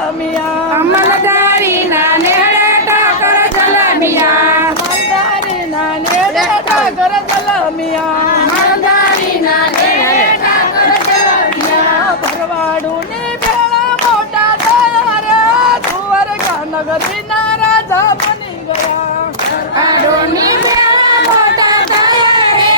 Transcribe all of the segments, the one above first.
જલમિયા મલધારી ના નેડે ઠાકર જલમિયા મલધારી ના નેડે ઠાકર જલમિયા મલધારી ના નેડે ઠાકર જલમિયા ભરવાડું ની ભેળા મોટા થયા રે દ્વારકા નગરી ના રાજા બની ગયા ભરવાડોની ભેળા મોટા થયા રે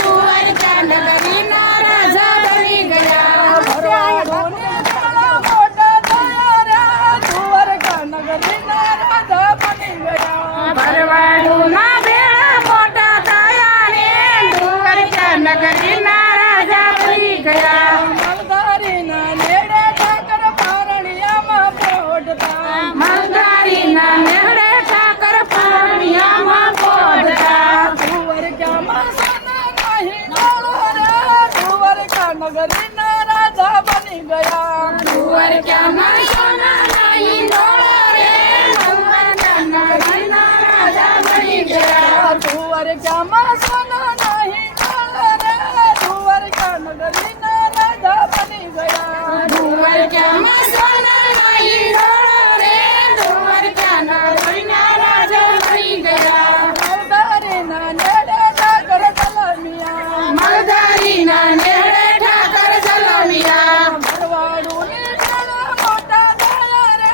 દ્વારકા નગરી ના રાજા બની ગયા ભરવાડું ની ભેળા મોટા થયા રે દ્વારકા નગરી ના રાજા બની ગયા ભરવાડોના ભેળા મોટા થયા રે દ્વારકા નગરી ના રાજા બની ગયા મલધારી ના નેડે ઠાકર પારણિયામાં પોઢતા મલધારી ના નેડે ઠાકર પારણિયામાં પોઢતા દ્વારકામાં સોના નહીં ડોળો રે દ્વારકા નગરી ના રાજા બની ગયા દ્વારકામાં સોના નહીં ડોળો રે દ્વારકા નગરી ના રાજા બની ગયા દ્વારકામાં સોના નહીં ડોળો રે દ્વારકા નગરી ના રાજા બની ગયા દ્વારકામાં સોના નહીં ડોળો રે દ્વારકા નગરી ના રાજા બની ગયા મલધારી ના નેડે ઠાકર જલમિયા મલધારી ના નેડે ઠાકર જલમિયા ભરવાડું ની ભેળા મોટા થયા રે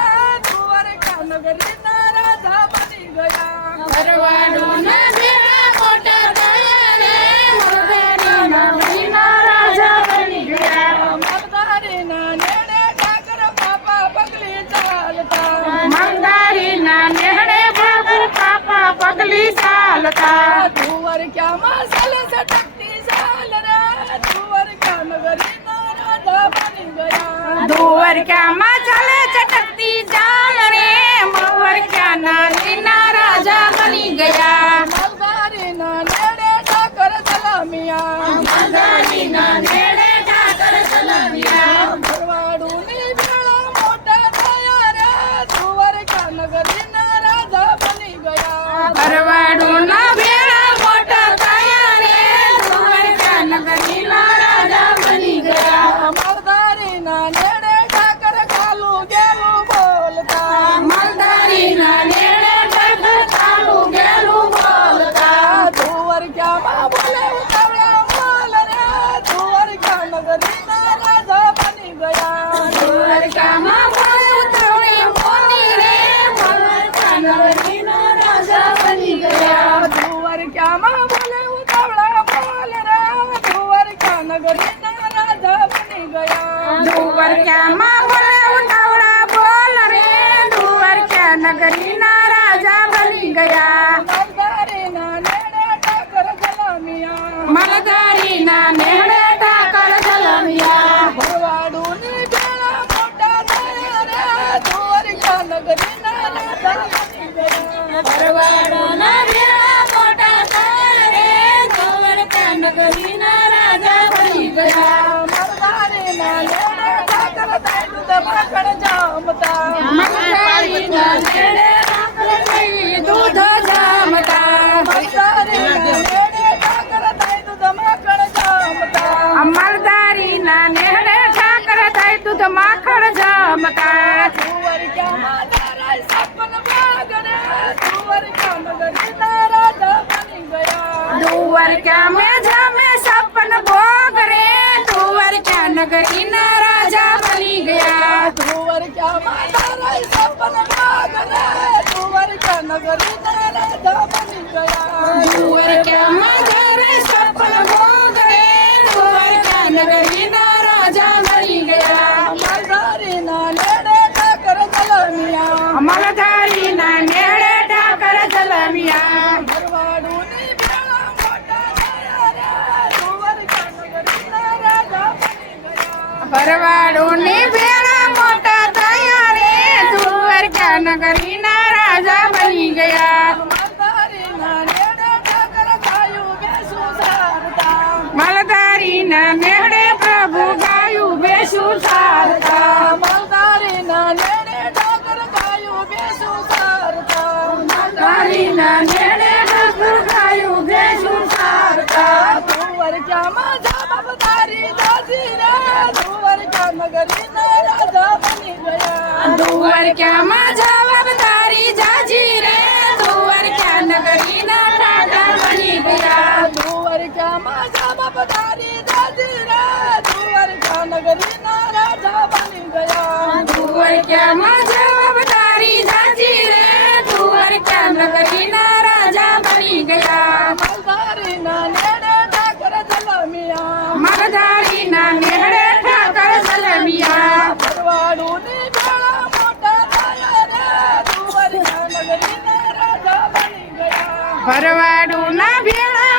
દ્વારકા નગરી ના રાજા બની ગયા ભરવાડોના ભેળા મોટા થયા રે મલધારી નગરી ના રાજા બની ગયા મલધારી ના નેડે ઠાકર પાપા પગલી ચાલતા મલધારી ના નેડે બાબુ પાપા પગલી ચાલતા દ્વારકામાં સલસ ટકતી ચાલ રે દ્વારકા નગરી ના રાજા બની ગયા દ્વારકામાં ચાલે ચટકતી ચાલ રે દ્વારકાના લીના રાજા બની ગયા મલધારી ના નેડે ઠાકર જલમિયા મલધારી ના નેડે ઠાકર જલમિયા ભરવાડું ની ભેળા મોટા થયા રે દ્વારકા નગરી ના રાજા બની ગયા ભરવાડોના ભેળા મોટા થયા રે દ્વારકા નગરી ના રાજા બની ગયા મલધારી ના નેડે ઠાકર કાલું ગેલું બોલતા મલધારી ના નેડે ઠાકર કાલું ગેલું બોલતા દ્વારકામાં બોલે ઉતાવળા બોલ રે દ્વારકા નગરી ના રાજા બની ગયા દ્વારકામાં બોલે ઉતાવળે બોલી રે દ્વારકા નગરી ના રાજા બની ગયા દ્વારકામાં બોલે ઉતાવળા બોલ રે દ્વારકા નગરી ના રાજા બની ગયા દ્વારકામાં બોલે ઉતાવળા બોલ રે દ્વારકા નગરી ના રાજા બની ગયા મલધારી ના નેડે ઠાકર જલમિયા મલધારી ના નેડે ઠાકર જલમિયા ભરવાડું ની ભેળા મોટા થયા રે દ્વારકા નગરી ના રાજા બની ગયા ભરવાડોના ભેળા મોટા થયા રે દ્વારકા નગરી ના રાજા બની ગયા મલધારી ના નેડે ઠાકર દૂધ માખણ જામતા મલધારી ના નેડે ઠાકર દહીં દૂધ જામતા મલધારી ના નેડે ઠાકર દૂધ માખણ જામતા મલધારી ના નેડે ઠાકર દહીં દૂધ માખણ જામતા દ્વારકામાં તારા સપન વાગરે દ્વારકા નગરી ના રાજા બની ગયા દ્વારકામાં જામે સપન ભોગ રે દ્વારકા નગરી ના રાજા બની ગયા દ્વારકામાં તારા સપન વાગરે દ્વારકા નગરી ના રાજા બની ગયા દ્વારકામાં જ્યારે સપન ભોગ રે દ્વારકા નગરી ના રાજા બની ગયા મલધારી ના નેડે ઠાકર જલમિયા મલધારી ના નેડે ઠાકર જલમિયા ભરવાડું ની ભેળા મોટા થયા રે દ્વારકા નગરી ના રાજા બની ગયા ભરવાડોની ભેળા મોટા થયા રે દ્વારકા નગરી ના રાજા બની ગયા મલધારી ના નેડે ઠાકર ગાયું બેસું સારતા મલધારી ના નેડે પ્રભુ ગાયું બેસું સારતા મલધારી ના નેડે ઠાકર ગાયું બેસું સારતા મલધારી ના નેડે પ્રભુ ગાયું બેસું સારતા દ્વારકામાં જવાબ તારી દાદી રે દ્વારકા નગરી ના રાજા બની ગયા દ્વારકામાં જવાબદારી જાજી રે દ્વારકા નગરીના રાજા બની ગયા દ્વારકામાં જવાબદારી જાજી રે દ્વારકા નગરીના રાજા બની ગયા દ્વારકામાં જવાબદારી જાજી રે દ્વારકા નગરીના રાજા બની ગયા મલધારીના નેડે ઠાકર જલમિયા મગધારીના નેહડે ઠાકર સલમિયા ભરવાડુની ભેળા મોટા થયા રે દ્વારકા નગરીના રાજા બની ગયા ભરવાડુના ભેળા